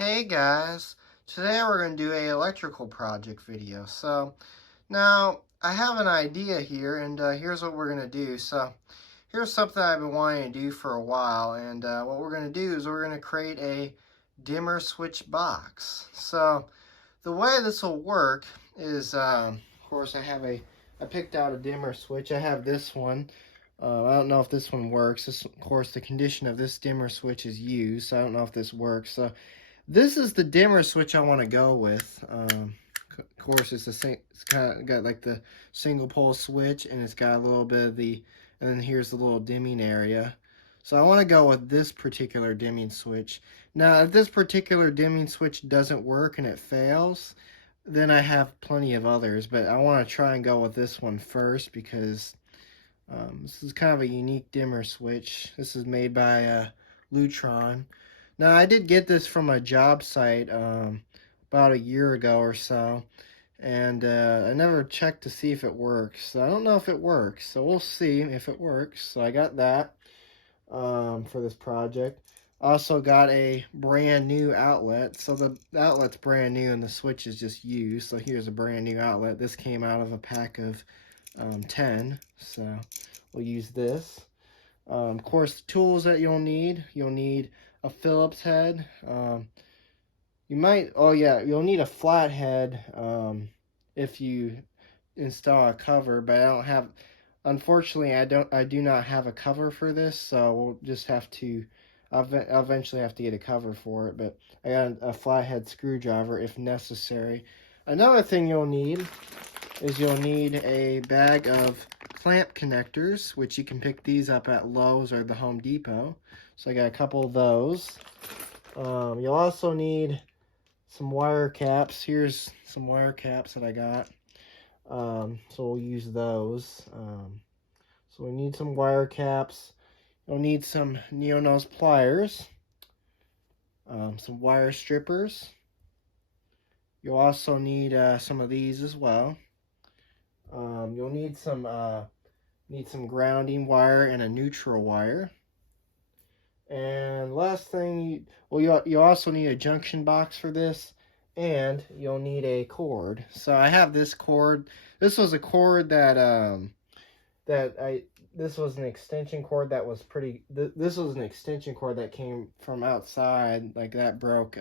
Hey guys, today we're going to do a electrical project video. So now I have an idea here, and here's what we're going to do. So here's something I've been wanting to do for a while, and what we're going to do is we're going to create a dimmer switch box. So the way this will work is, of course, I picked out a dimmer switch. I have this one. I don't know if this one works. Of course, the condition of this dimmer switch is used, so I don't know if this works. So this is the dimmer switch I want to go with. Of course, it's kind of got like the single pole switch, and it's got a little bit of and then here's the little dimming area. So I want to go with this particular dimming switch. Now, if this particular dimming switch doesn't work and it fails, then I have plenty of others, but I want to try and go with this one first because this is kind of a unique dimmer switch. This is made by Lutron. Now, I did get this from a job site about a year ago or so, and I never checked to see if it works. So I don't know if it works, so we'll see if it works. So I got that for this project. Also got a brand new outlet. So the outlet's brand new and the switch is just used. So here's a brand new outlet. This came out of a pack of 10, so we'll use this. Of course, the tools that you'll need a Phillips head. You'll need a flathead if you install a cover, but I don't have, unfortunately, I do not have a cover for this, so we'll just have to, I'll eventually have to get a cover for it, but I got a flathead screwdriver if necessary. Another thing you'll need is you'll need a bag of clamp connectors, which you can pick these up at Lowe's or the Home Depot. So I got a couple of those. You'll also need some wire caps. Here's some wire caps that I got. So we'll use those. So we need some wire caps. You'll need some Neo-Nose pliers, some wire strippers. You'll also need some of these as well. You'll need some grounding wire and a neutral wire. And last thing, you also need a junction box for this, and you'll need a cord. So I have this cord. This was a cord that this was an extension cord that was pretty. This was an extension cord that came from outside, like that broke.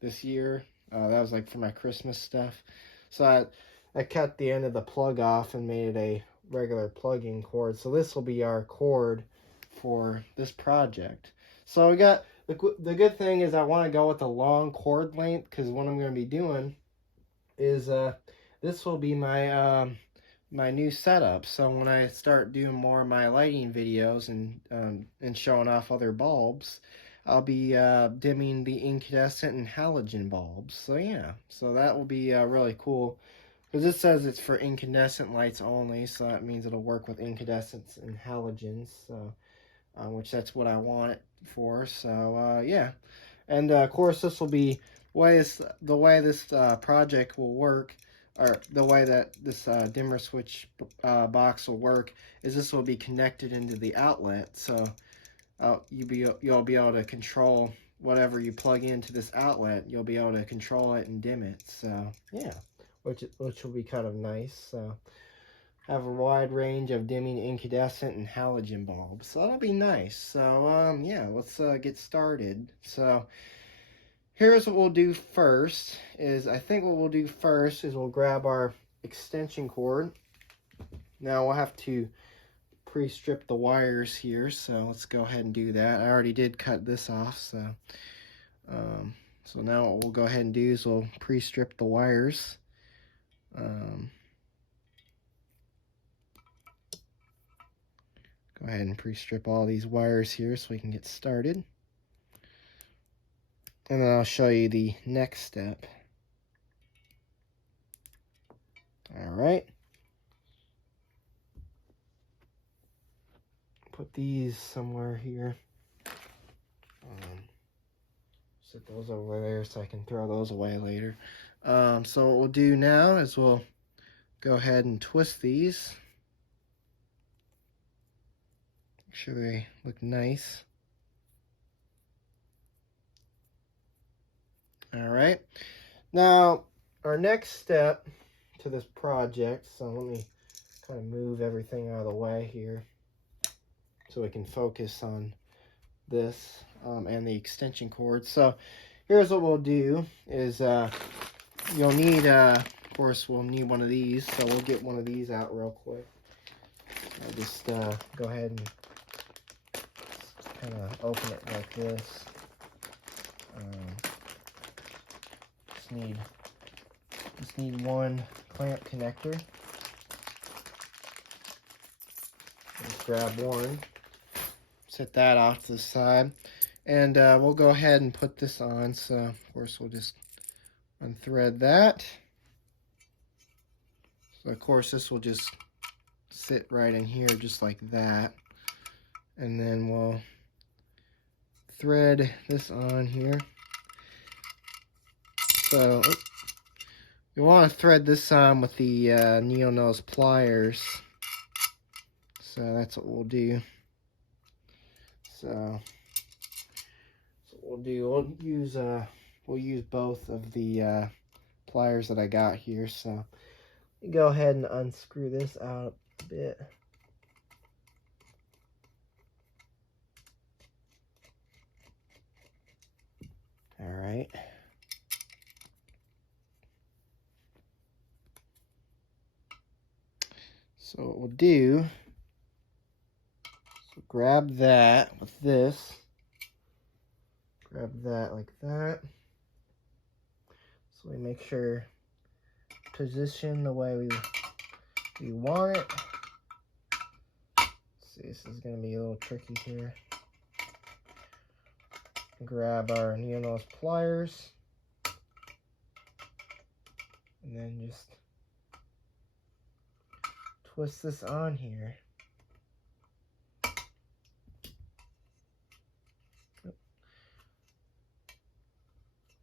This year. That was like for my Christmas stuff. So I cut the end of the plug off and made it a regular plug-in cord. So this will be our cord for this project. So we got, the good thing is I want to go with a long cord length, because what I'm going to be doing is this will be my my new setup. So when I start doing more of my lighting videos and showing off other bulbs, I'll be dimming the incandescent and halogen bulbs. So yeah, so that will be really cool. Because this says it's for incandescent lights only, so that means it'll work with incandescents and halogens. So, which that's what I want it for. So yeah, and of course this will be the way this project will work, or the way that this dimmer switch box will work, is this will be connected into the outlet. So you'll be able to control whatever you plug into this outlet. You'll be able to control it and dim it. So yeah, which will be kind of nice. So have a wide range of dimming incandescent and halogen bulbs. So that'll be nice. So yeah, let's get started. So here's what we'll do first. I think what we'll do first is we'll grab our extension cord. Now we'll have to pre-strip the wires here, so let's go ahead and do that. I already did cut this off, so so now what we'll go ahead and do is we'll pre-strip the wires. Go ahead and pre-strip all these wires here so we can get started, and then I'll show you the next step. All right, put these somewhere here. Set those over there so I can throw those away later. So what we'll do now is we'll go ahead and twist these. Make sure they look nice. right. Now, our next step to this project, so let me kind of move everything out of the way here so we can focus on this and the extension cord. So here's what we'll do is you'll need, of course, we'll need one of these. So we'll get one of these out real quick. I'll just go ahead and kind of open it like this. Just need one clamp connector. Just grab one, set that off to the side, and we'll go ahead and put this on. So of course we'll just unthread that. So of course this will just sit right in here just like that, and then we'll thread this on here. So you want to thread this on with the Neonose pliers. So that's what we'll do. So what we'll use both of the pliers that I got here. So you go ahead and unscrew this out a bit. All right. So what we'll do, so grab that with this, grab that like that. So we make sure position the way we want it. Let's see, this is going to be a little tricky here. Grab our Neonose pliers, and then just twist this on here.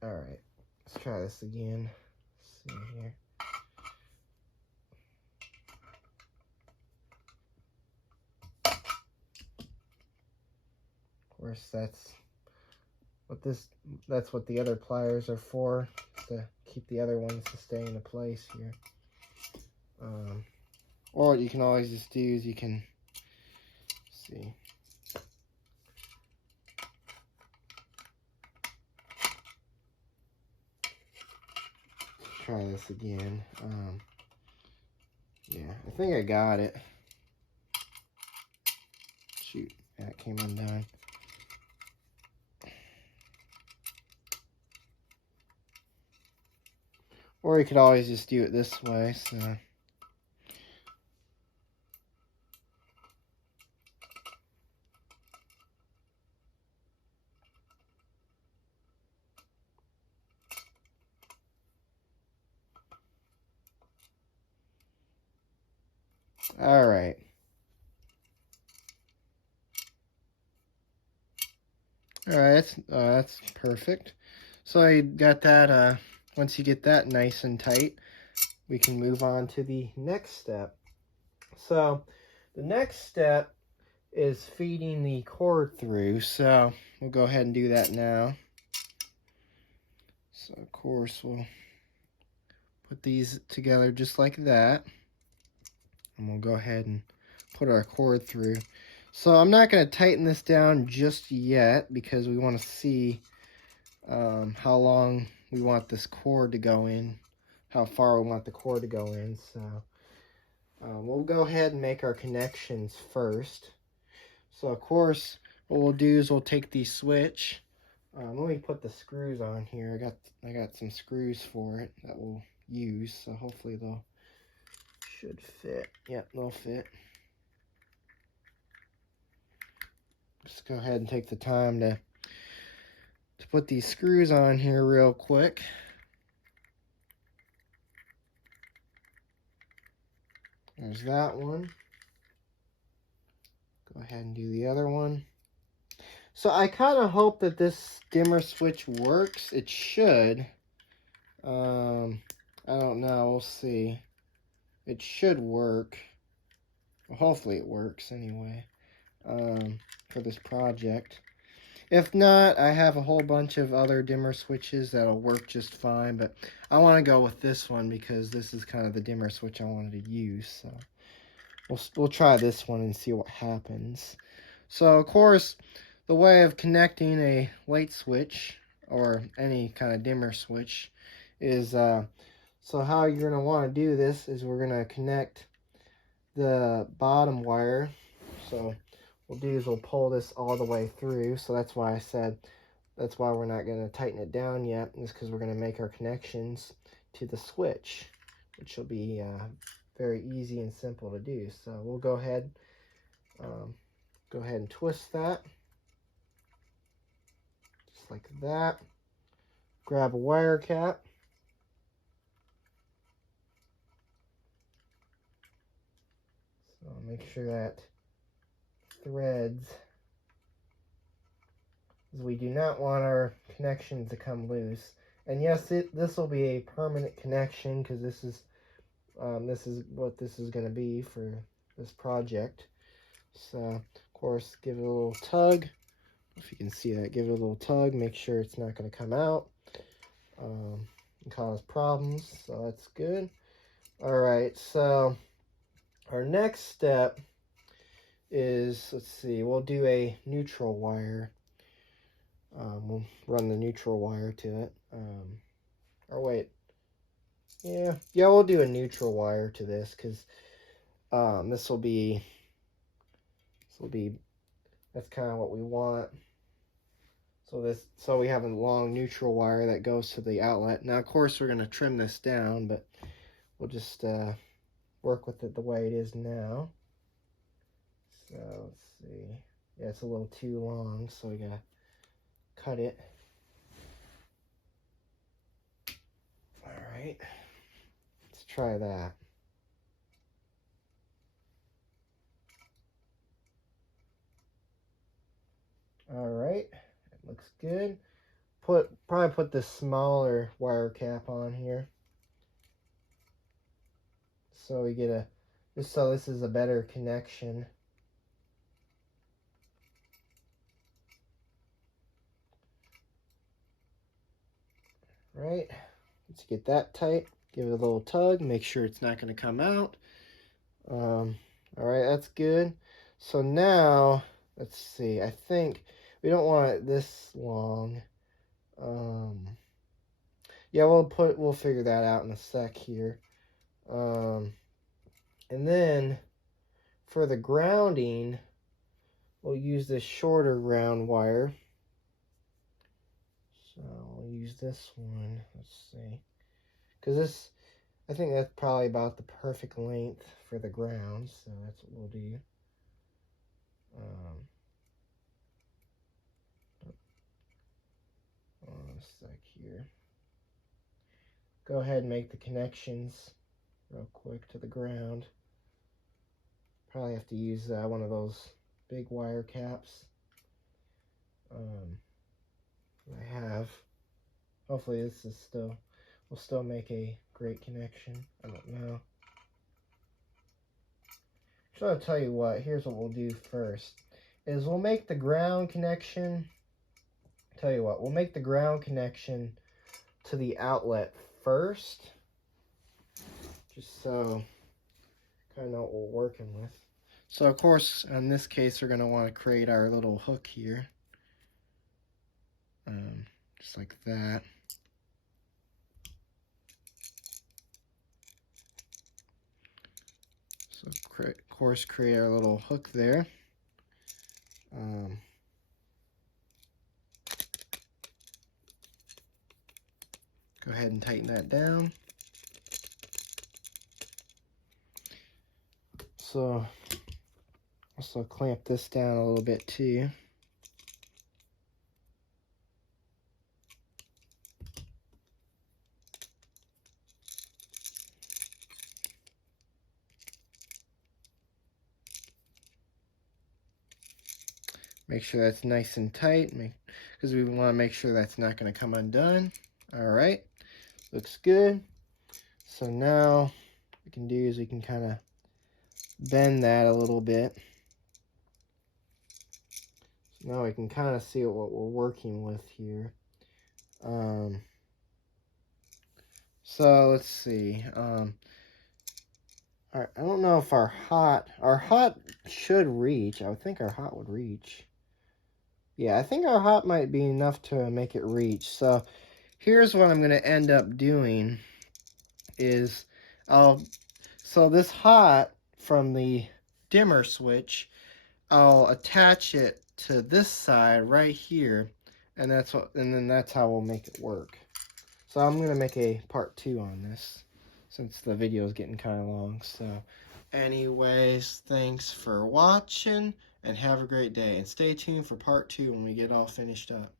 All right, let's try this again. Let's see here. Of course, that's what the other pliers are for, to keep the other ones to stay into place here. Or what you can always just do is you can see. Try this again. Yeah, I think I got it. Shoot, that came undone. Or you could always just do it this way, so. All right. All right, that's perfect. So I got that. Once you get that nice and tight, we can move on to the next step. So the next step is feeding the cord through. So we'll go ahead and do that now. So of course we'll put these together just like that, and we'll go ahead and put our cord through. So I'm not going to tighten this down just yet because we want to see how long we want this cord to go in, how far we want the cord to go in. So we'll go ahead and make our connections first. So of course what we'll do is we'll take the switch. Let me put the screws on here. I got some screws for it that we'll use, so hopefully should fit. Yep, they'll fit. Just go ahead and take the time to put these screws on here real quick. There's that one. Go ahead and do the other one. So I kind of hope that this dimmer switch works. It should. I don't know. We'll see. It should work. Well, hopefully it works anyway. For this project. If not, I have a whole bunch of other dimmer switches that'll work just fine, but I want to go with this one because this is kind of the dimmer switch I wanted to use. So we'll try this one and see what happens. So of course, the way of connecting a light switch or any kind of dimmer switch is so how you're going to want to do this is we're going to connect the bottom wire. So we'll do is we'll pull this all the way through. So that's why I said that's why we're not going to tighten it down yet, is because we're going to make our connections to the switch, which will be very easy and simple to do. So we'll go ahead and twist that just like that. Grab a wire cap. So make sure that threads, as we do not want our connections to come loose. And yes, this will be a permanent connection because this is what this is going to be for this project. So of course, give it a little tug. If you can see that, give it a little tug. Make sure it's not going to come out and cause problems. So that's good. All right, so our next step is, let's see, we'll do a neutral wire. We'll run the neutral wire to it. Or wait, yeah, we'll do a neutral wire to this because this will be, that's kind of what we want. So we have a long neutral wire that goes to the outlet. Now, of course, we're going to trim this down, but we'll just work with it the way it is now. So let's see. Yeah, it's a little too long, so we gotta cut it. All right, let's try that. All right, it looks good. Probably put this smaller wire cap on here, so we get so this is a better connection. Right, let's get that tight. Give it a little tug. Make sure it's not going to come out. All right, that's good. So now, let's see. I think we don't want it this long. Yeah, we'll figure that out in a sec here. And then for the grounding, we'll use this shorter ground wire. So we'll use this one. Let's see, because this, I think that's probably about the perfect length for the ground. So that's what we'll do. A sec here. Go ahead and make the connections real quick to the ground. Probably have to use one of those big wire caps. I have. Hopefully this is will still make a great connection. I don't know. So I'll tell you what, here's what we'll do first. Is we'll make the ground connection. Tell you what, we'll make the ground connection to the outlet first. Just so kind of know what we're working with. So of course, in this case, we're going to want to create our little hook here. Just like that. So of course, create our little hook there. Go ahead and tighten that down. So also clamp this down a little bit too. Make sure that's nice and tight, because we want to make sure that's not going to come undone. All right, looks good. So now what we can do is we can kind of bend that a little bit. Now we can kind of see what we're working with here. So let's see. I don't know if our hot should reach. I would think our hot would reach. Yeah, I think our hot might be enough to make it reach. So here's what I'm going to end up doing is so this hot from the dimmer switch, I'll attach it to this side right here, and then that's how we'll make it work. So I'm going to make a part 2 on this since the video is getting kind of long. So anyways, thanks for watching and have a great day, and stay tuned for part 2 when we get all finished up.